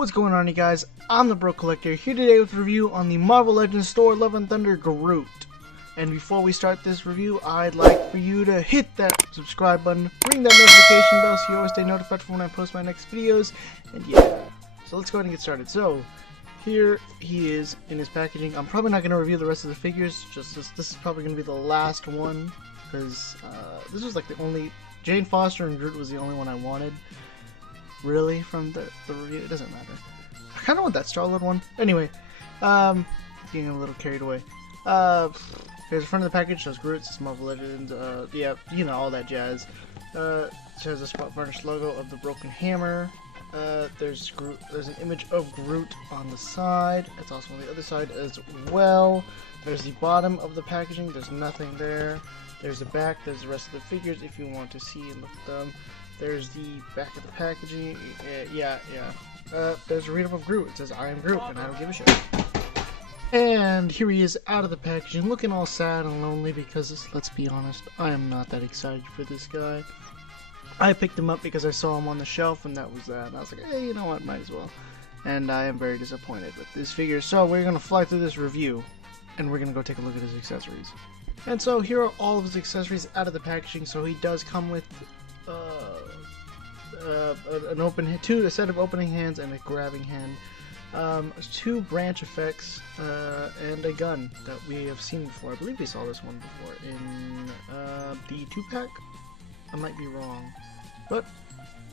What's going on, you guys? I'm the Bro Collector, here today with a review on the Marvel Legends Thor Love and Thunder Groot. And before we start this review, I'd like for you to hit that subscribe button, ring that notification bell so you always stay notified for when I post my next videos, and yeah. So let's go ahead and get started. So, here he is in his packaging. I'm probably not going to review the rest of the figures, just this is probably going to be the last one, because this was like the only, Jane Foster and Groot was the only one I wanted. Really, from the review, it doesn't matter. I kind of want that Star-Lord one. Anyway, getting a little carried away. Here's the front of the package. Shows Groot, says Marvel Legends. Yeah, you know, all that jazz. Shows a spot varnish logo of the broken hammer. There's Groot. There's an image of Groot on the side. It's also on the other side as well. There's the bottom of the packaging. There's nothing there. There's the back. There's the rest of the figures if you want to see and look at them. There's the back of the packaging. There's a read-up of Groot. It says, "I am Groot," and I don't give a shit. And here he is out of the packaging, looking all sad and lonely because, let's be honest, I am not that excited for this guy. I picked him up because I saw him on the shelf, and that was that. And I was like, hey, you know what, might as well. And I am very disappointed with this figure. So we're going to fly through this review, and we're going to go take a look at his accessories. And so here are all of his accessories out of the packaging. So he does come with a set of opening hands and a grabbing hand, 2 branch effects, and a gun that we have seen before. I believe we saw this one before in the 2-pack. I might be wrong, but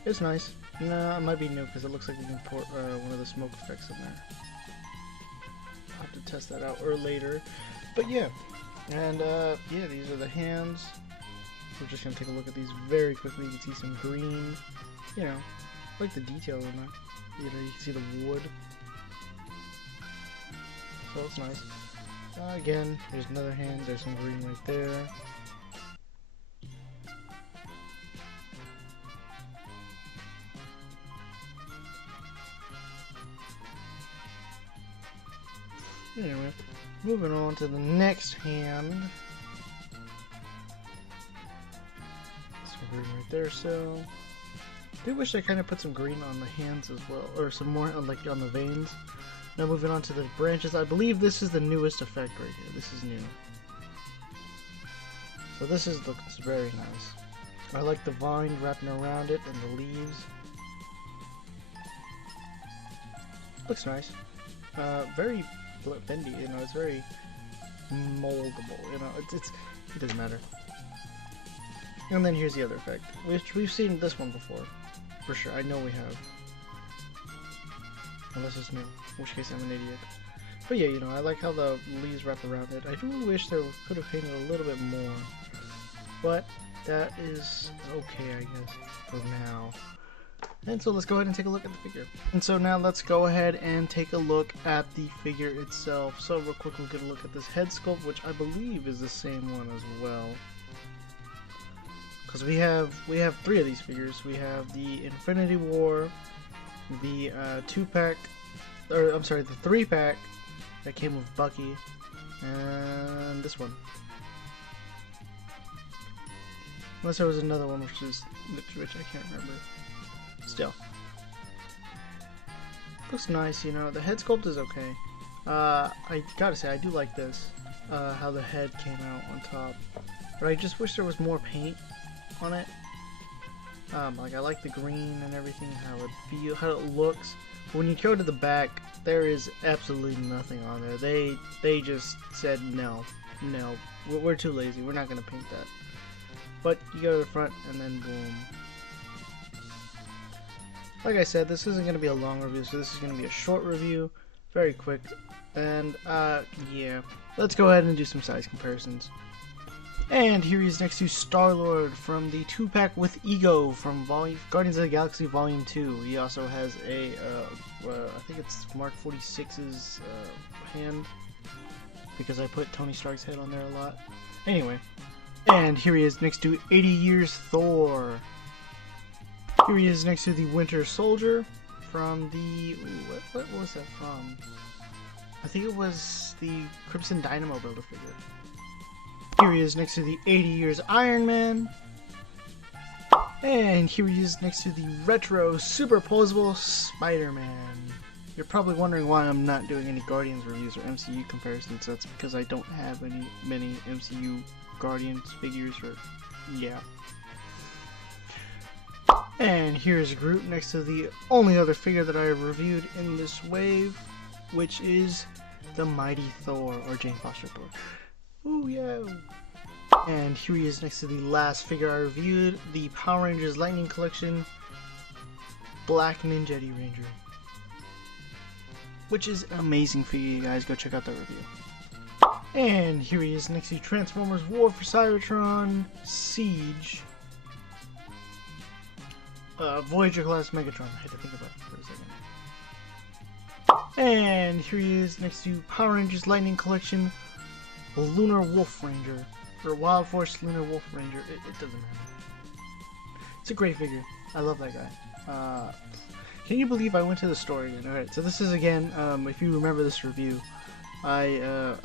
it's nice. No, it might be new because it looks like we can put one of the smoke effects in there. I'll have to test that out or later, but yeah. And yeah, these are the hands. We're just gonna take a look at these very quickly. You can see some green, you know, like the detail in that. You know, you can see the wood, so it's nice. Again, there's another hand. There's some green right there. Anyway, moving on to the next hand. Green right there, so I do wish I kind of put some green on the hands as well, or some more like on the veins. Now moving on to the branches, I believe this is the newest effect right here. This is new, so this looks very nice. I like the vine wrapping around it and the leaves. Looks nice. Very bendy, you know. It's very moldable, you know. It doesn't matter. And then here's the other effect, which we've seen this one before, for sure. I know we have. Unless it's new, in which case I'm an idiot. But yeah, you know, I like how the leaves wrap around it. I do wish they could have painted a little bit more, but that is okay, I guess, for now. And so let's go ahead and take a look at the figure. And so now let's go ahead and take a look at the figure itself. So real quick, we'll get a look at this head sculpt, which I believe is the same one as well. Because we have 3 of these figures. We have the Infinity War, the 2-pack, or I'm sorry, the 3-pack that came with Bucky, and this one. Unless there was another one, which I can't remember. Still, looks nice. You know, the head sculpt is okay. I gotta say, I do like this. How the head came out on top, but I just wish there was more paint on it. Like I like the green and everything, how it looks. But when you go to the back, there is absolutely nothing on there. They just said no, we're too lazy. We're not gonna paint that. But you go to the front and then boom. Like I said, this isn't gonna be a long review, so this is gonna be a short review, very quick. And yeah, let's go ahead and do some size comparisons. And here he is next to Star-Lord from the 2-pack with Ego from Guardians of the Galaxy Volume 2. He also has a, I think it's Mark 46's hand, because I put Tony Stark's head on there a lot. Anyway, and here he is next to 80 Years Thor. Here he is next to the Winter Soldier from the, what was that from? I think it was the Crimson Dynamo Build-A-Figure. Here he is next to the 80 Years Iron Man. And here he is next to the retro superposable Spider-Man. You're probably wondering why I'm not doing any Guardians reviews or MCU comparisons. That's because I don't have many MCU Guardians figures, or yeah. And here's Groot next to the only other figure that I have reviewed in this wave, which is the Mighty Thor, or Jane Foster Thor. Ooh yeah. And here he is next to the last figure I reviewed, the Power Rangers Lightning Collection Black Ninjetti Ranger, which is an amazing figure. You guys go check out that review. And here he is next to Transformers War for Cybertron Siege Voyager class Megatron. I had to think about it for a second. And here he is next to Power Rangers Lightning Collection Lunar Wolf Ranger, or Wild Force Lunar Wolf Ranger. It doesn't matter. It's a great figure. I love that guy. Can you believe I went to the store again? Alright, so this is again, if you remember this review, I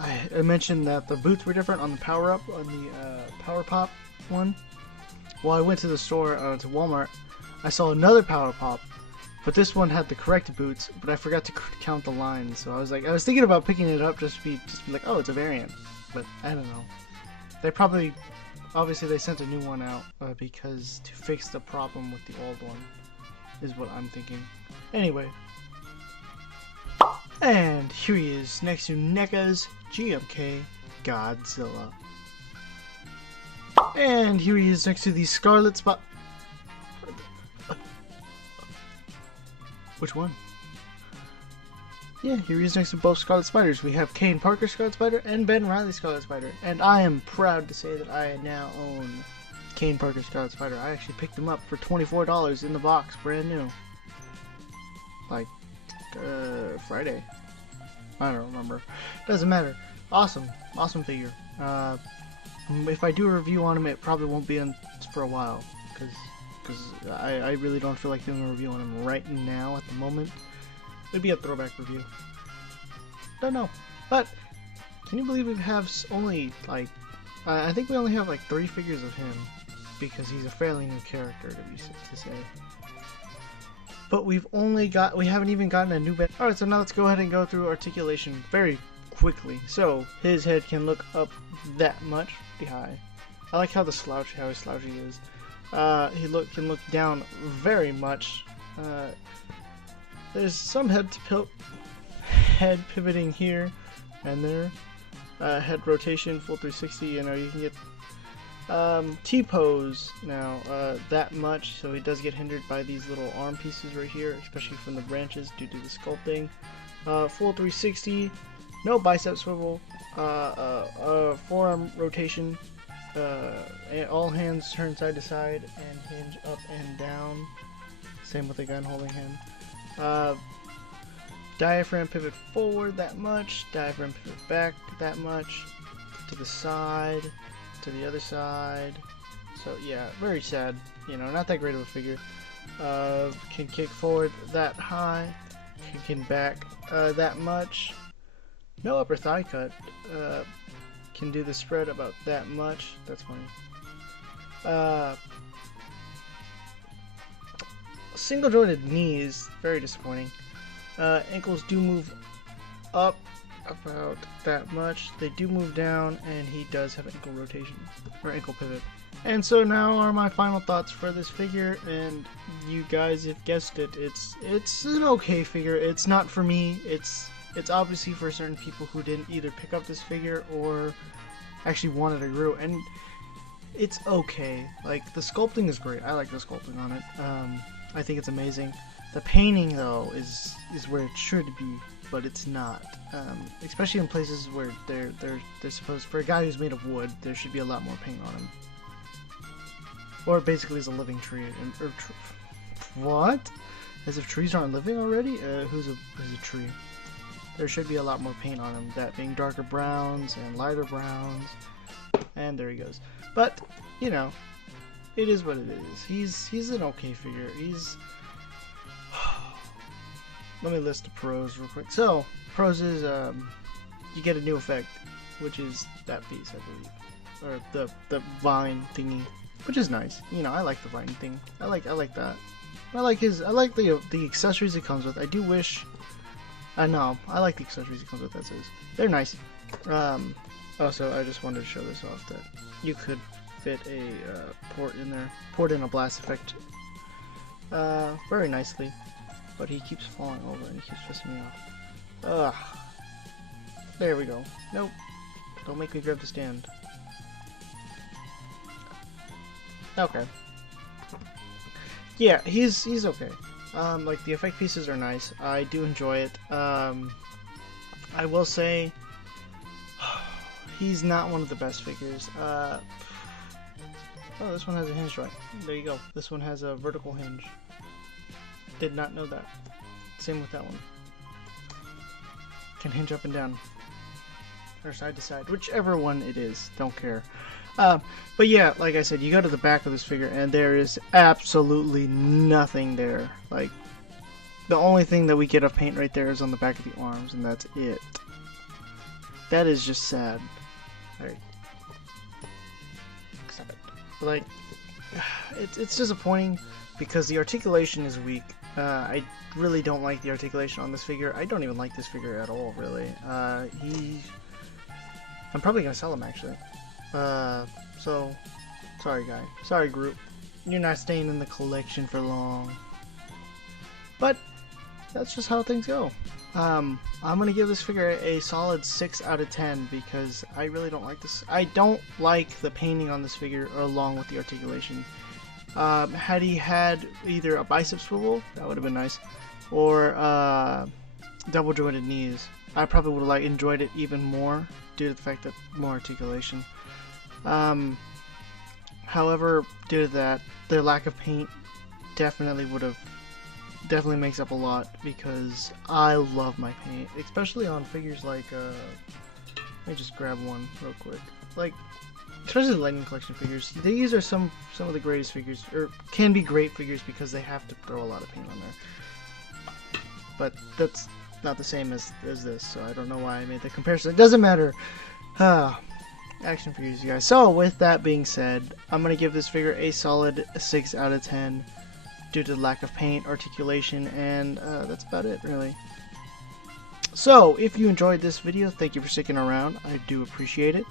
mentioned that the boots were different on the Power Up, on the Power Pop one. Well, I went to the store, to Walmart. I saw another Power Pop, but this one had the correct boots, but I forgot to count the lines. So I was thinking about picking it up just to be like, oh, it's a variant, but I don't know. They probably, obviously they sent a new one out because to fix the problem with the old one, is what I'm thinking. Anyway. And here he is next to NECA's GMK Godzilla. And here he is next to the Scarlet Spot. Which one? Yeah, here he is next to both Scarlet Spiders. We have Kane Parker Scarlet Spider and Ben Reilly Scarlet Spider. And I am proud to say that I now own Kane Parker Scarlet Spider. I actually picked him up for $24 in the box, brand new. Like, Friday. I don't remember. Doesn't matter. Awesome. Awesome figure. If I do a review on him, it probably won't be in for a while. Because I really don't feel like doing a review on him right now at the moment. It'd be a throwback review. Don't know. But, can you believe we have only, like, I think we only have like 3 figures of him. Because he's a fairly new character, to say. But we haven't even gotten a new bed. Alright, so now let's go ahead and go through Articulation very quickly. So, his head can look up that much, pretty high. I like how his slouchy is. He can look down very much. There's some head pivoting here and there. Head rotation, full 360, you know, you can get T-pose now, that much, so he does get hindered by these little arm pieces right here, especially from the branches due to the sculpting. Full 360, no bicep swivel, forearm rotation, all hands turn side to side and hinge up and down, same with the gun holding hand. Diaphragm pivot forward that much, diaphragm pivot back that much, to the side, to the other side. So yeah, very sad, you know, not that great of a figure. Can kick forward that high, can back that much, no upper thigh cut, can do the spread about that much, that's funny. Single jointed knees, very disappointing. Ankles do move up about that much. They do move down, and he does have ankle rotation, or ankle pivot. And so now are my final thoughts for this figure, and you guys have guessed it, it's an okay figure. It's not for me. It's obviously for certain people who didn't either pick up this figure or actually wanted a Groot, and it's okay. Like, the sculpting is great. I like the sculpting on it. I think it's amazing. The painting, though, is where it should be, but it's not. Especially in places where they're supposed, for a guy who's made of wood, there should be a lot more paint on him. Or basically is a living tree. What? As if trees aren't living already? Who's a tree? There should be a lot more paint on him. That being darker browns and lighter browns. And there he goes. But, you know, it is what it is. He's an okay figure. Let me list the pros real quick. So, pros is, you get a new effect, which is that piece, I believe. Or the vine thingy, which is nice. You know, I like the vine thing. I like that. I like the accessories it comes with. I do wish No, I like the accessories it comes with, that says. They're nice. Also, I just wanted to show this off, that you could fit a port in there. Port in a blast effect very nicely. But he keeps falling over and he keeps pissing me off. Ugh. There we go. Nope. Don't make me grab the stand. Okay. Yeah, he's okay. Like, the effect pieces are nice. I do enjoy it. I will say he's not one of the best figures. Oh, this one has a hinge joint. There you go. This one has a vertical hinge. Did not know that. Same with that one. Can hinge up and down. Or side to side. Whichever one it is. Don't care. But yeah, like I said, you go to the back of this figure and there is absolutely nothing there. Like, the only thing that we get of paint right there is on the back of the arms, and that's it. That is just sad. Alright. Stop it. Like, it's disappointing because the articulation is weak. I really don't like the articulation on this figure. I don't even like this figure at all, really. I'm probably gonna sell him, actually. So, sorry guy. Sorry Groot. You're not staying in the collection for long. But, that's just how things go. I'm gonna give this figure a solid 6 out of 10 because I really don't like this. I don't like the painting on this figure along with the articulation. Had he had either a bicep swivel, that would have been nice, or double jointed knees, I probably would have enjoyed it even more due to the fact that more articulation. However, due to that, the lack of paint definitely makes up a lot because I love my paint, especially on figures like let me just grab one real quick. Like, especially the Lightning Collection figures. These are some of the greatest figures, or can be great figures because they have to throw a lot of paint on there. But that's not the same as this, so I don't know why I made the comparison. It doesn't matter. Action figures, you guys. So, with that being said, I'm going to give this figure a solid 6 out of 10 due to the lack of paint, articulation, and that's about it, really. So, if you enjoyed this video, thank you for sticking around. I do appreciate it.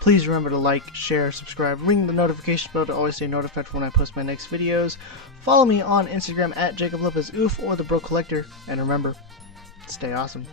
Please remember to like, share, subscribe, ring the notification bell to always stay notified when I post my next videos. Follow me on Instagram at JacobLopezOof or the Bro Collector, and remember, stay awesome.